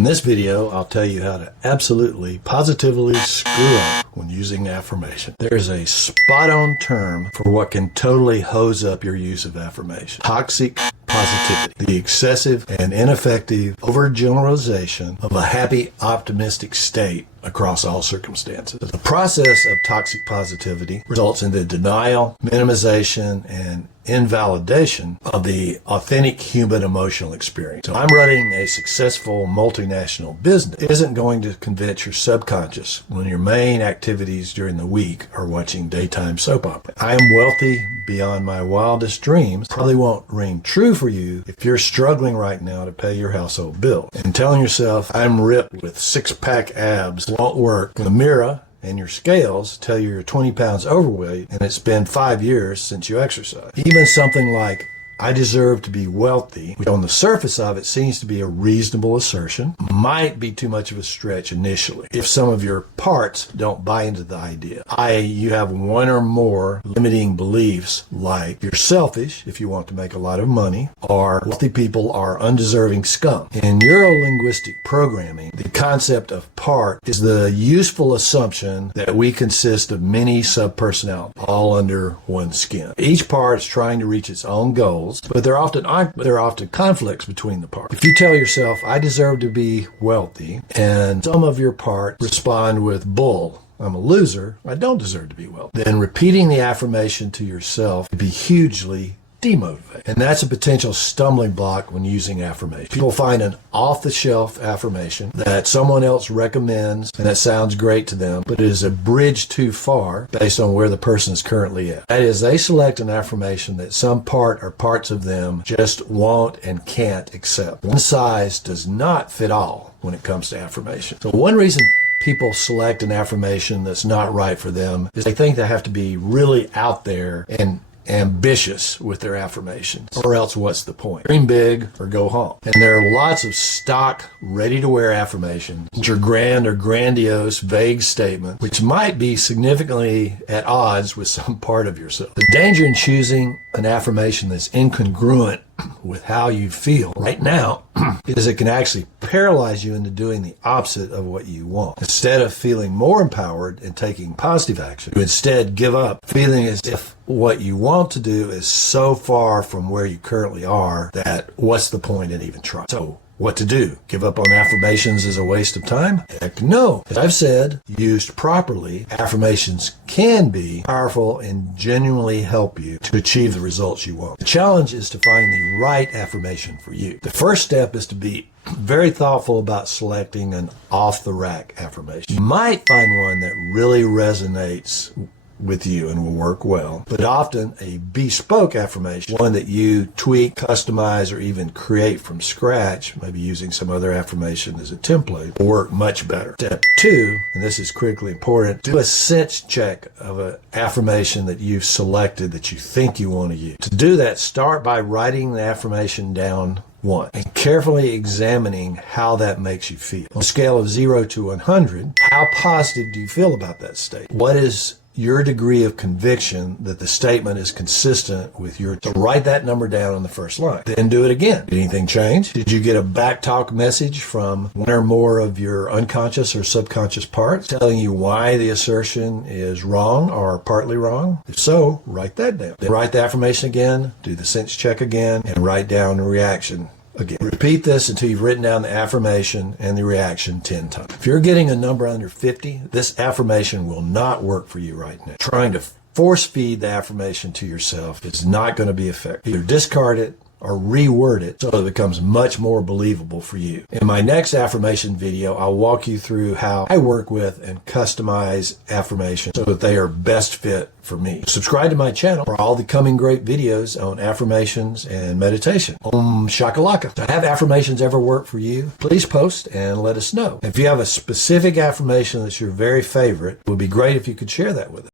In this video, I'll tell you how to absolutely, positively screw up when using affirmation. There's a spot-on term for what can totally hose up your use of affirmation. Toxic positivity. The excessive and ineffective overgeneralization of a happy, optimistic state across all circumstances. The process of toxic positivity results in the denial, minimization, and invalidation of the authentic human emotional experience. So I'm running a successful multinational business. It isn't going to convince your subconscious when your main activities during the week are watching daytime soap opera. I am wealthy beyond my wildest dreams probably won't ring true for you if you're struggling right now to pay your household bill. And telling yourself I'm ripped with six-pack abs won't work. The mirror and your scales tell you you're 20 pounds overweight and it's been 5 years since you exercised. Even something like, I deserve to be wealthy, which on the surface of it seems to be a reasonable assertion, might be too much of a stretch initially if some of your parts don't buy into the idea. You have one or more limiting beliefs like you're selfish if you want to make a lot of money, or wealthy people are undeserving scum. In neuro-linguistic programming, the concept of part is the useful assumption that we consist of many subpersonalities, all under one skin. Each part is trying to reach its own goals, but there are often conflicts between the parts. If you tell yourself, I deserve to be wealthy, and some of your parts respond with bull, I'm a loser, I don't deserve to be wealthy, then repeating the affirmation to yourself can be hugely demotivating. And that's a potential stumbling block when using affirmation. People find an off-the-shelf affirmation that someone else recommends and that sounds great to them, but it is a bridge too far based on where the person is currently at. That is, they select an affirmation that some part or parts of them just won't and can't accept. One size does not fit all when it comes to affirmation. So one reason people select an affirmation that's not right for them is they think they have to be really out there and ambitious with their affirmations, or else what's the point? Dream big or go home. And there are lots of stock, ready-to-wear affirmations, which are grand or grandiose, vague statements, which might be significantly at odds with some part of yourself. The danger in choosing an affirmation that's incongruent with how you feel right now is it can actually paralyze you into doing the opposite of what you want. Instead of feeling more empowered and taking positive action, you instead give up, feeling as if what you want to do is so far from where you currently are that what's the point in even trying? So what to do? Give up on affirmations is a waste of time? Heck no. As I've said, used properly, affirmations can be powerful and genuinely help you to achieve the results you want. The challenge is to find the right affirmation for you. The first step is to be very thoughtful about selecting an off-the-rack affirmation. You might find one that really resonates with you and will work well, but often a bespoke affirmation, one that you tweak, customize, or even create from scratch, maybe using some other affirmation as a template, will work much better. Step 2, and this is critically important, do a sense check of an affirmation that you've selected that you think you want to use. To do that, start by writing the affirmation down once and carefully examining how that makes you feel. On a scale of 0 to 100, how positive do you feel about that state? What is your degree of conviction that the statement is consistent with your... So write that number down on the first line. Then do it again. Did anything change? Did you get a back talk message from one or more of your unconscious or subconscious parts telling you why the assertion is wrong or partly wrong? If so, write that down. Then write the affirmation again, do the sense check again, and write down the reaction again. Repeat this until you've written down the affirmation and the reaction 10 times. If you're getting a number under 50, this affirmation will not work for you right now. Trying to force feed the affirmation to yourself is not going to be effective. Either discard it or reword it so it becomes much more believable for you. In my next affirmation video, I'll walk you through how I work with and customize affirmations so that they are best fit for me. Subscribe to my channel for all the coming great videos on affirmations and meditation. Om shakalaka. So have affirmations ever work for you? Please post and let us know. If you have a specific affirmation that's your very favorite, it would be great if you could share that with us.